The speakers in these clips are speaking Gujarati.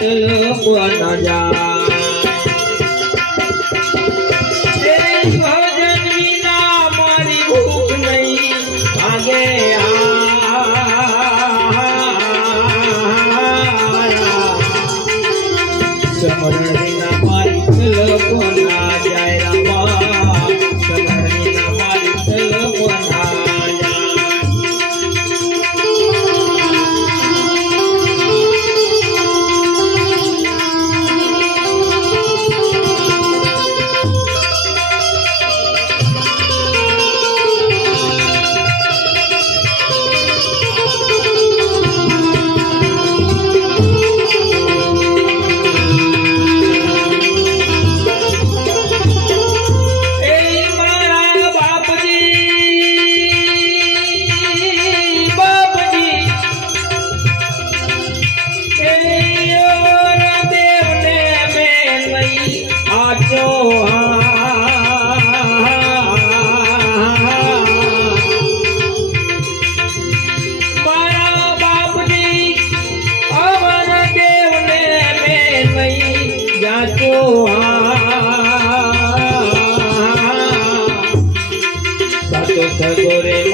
લોકોના જા সাগরে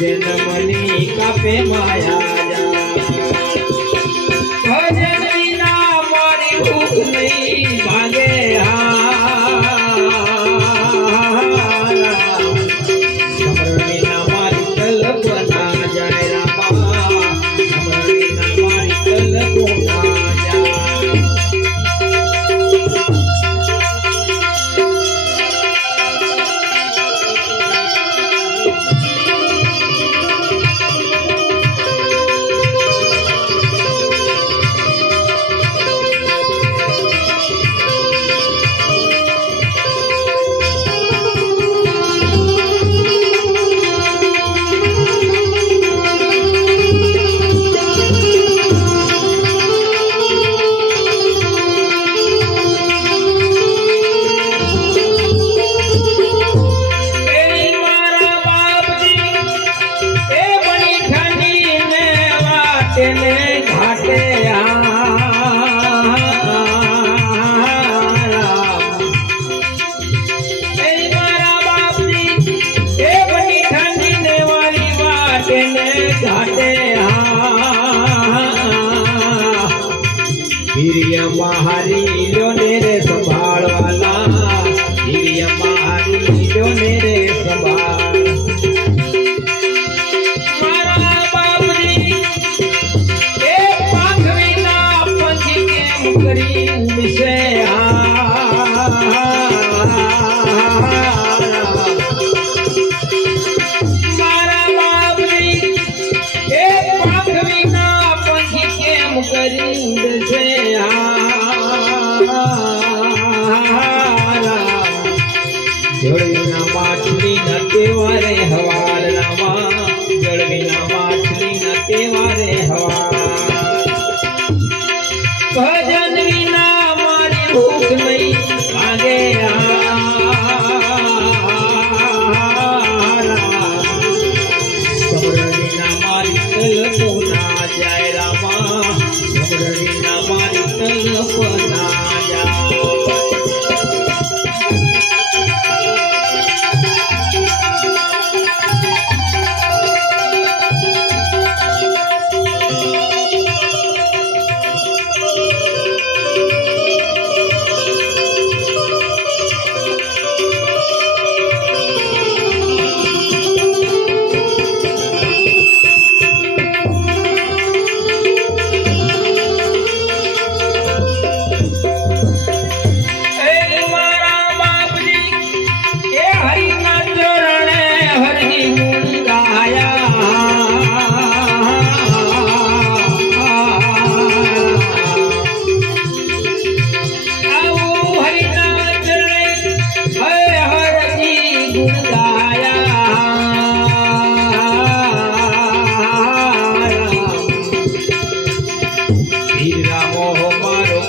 જન્મની કપે માયા.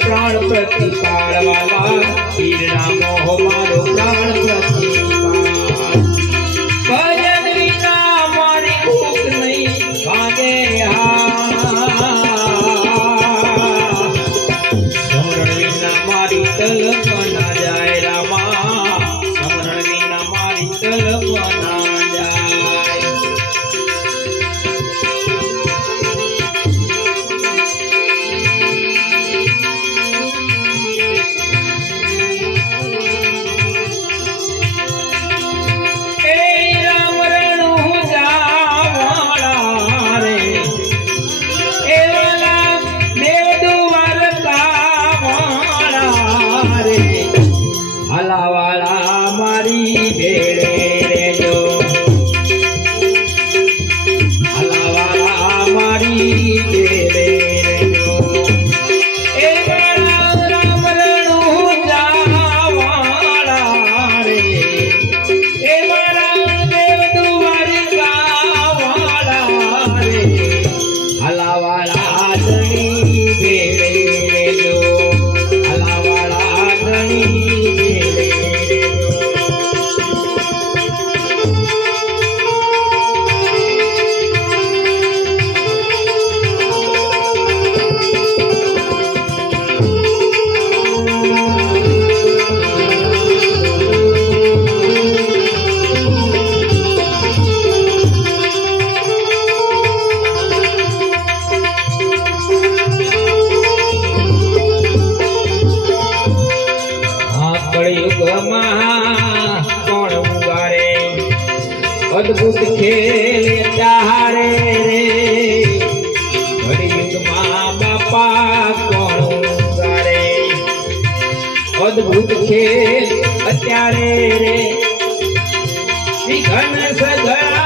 પ્રાણ પ્રતિપાળવા વીર રામો મારો પ્રાણ પ્રતિ કળયુગમાં કોણ ઉગારે? અદ્ભુત ખેલ ચારે રે. કળયુગમાં બાપા કોણ ઉગારે? અદ્ભુત ખેલ અત્યારે રે. ઘન સગા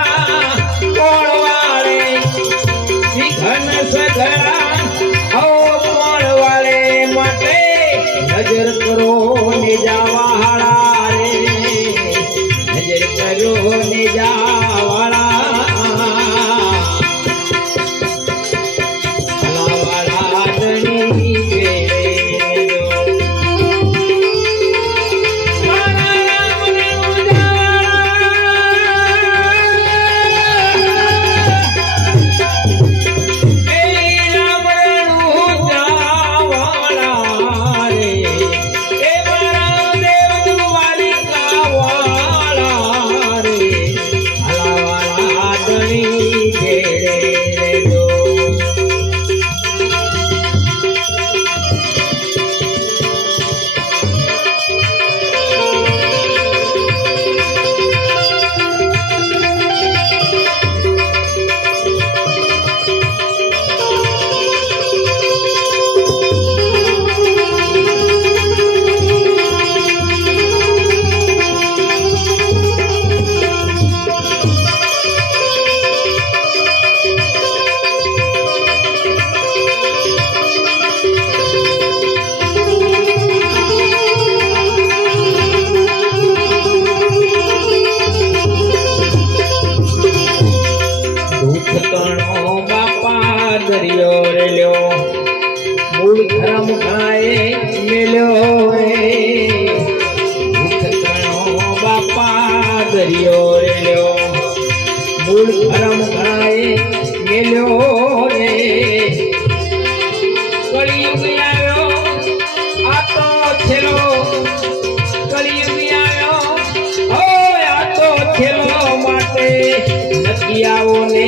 નથી આવો ને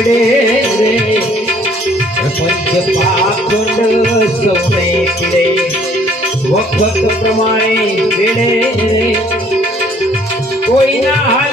બગડે રે પંચ પાખંડ સપને વખત પ્રમાણે વેડે રે કોઈના હાલ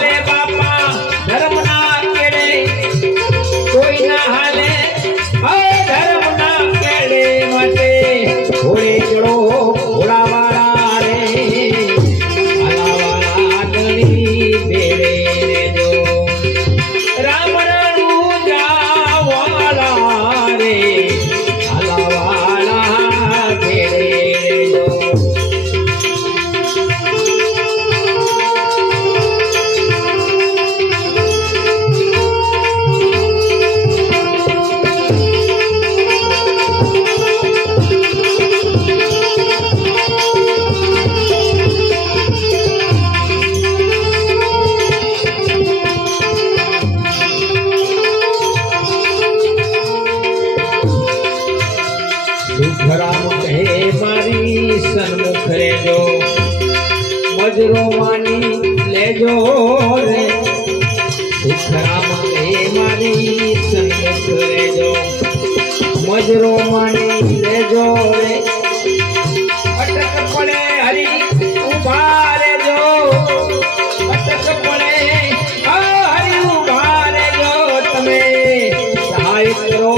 ભરામુખ હે મારી સન્મુખ રેજો. મજરો માની લેજો રે. ભરામુખ હે મારી સન્મુખ રેજો. મજરો માની લેજો રે. અટક પડે હરી, ઊભા રેજો. અટક પડે હરી, ઊભા રેજો. તમે સહાય કરો